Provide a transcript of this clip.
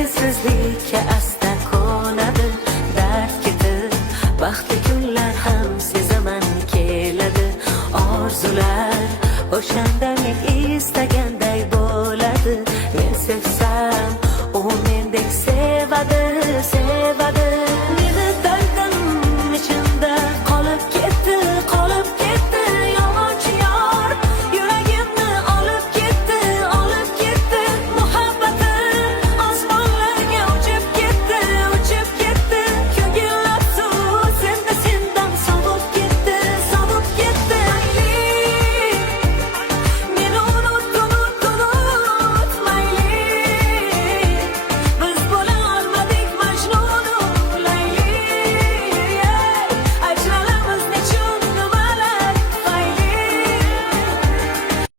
sensizlikka asta qo'nadi dard ketib, baxtli kunlar ham sezaman keladi. Orzular o'shanda men istaganday bo'ladi. Men sevsam u mendek sevadi.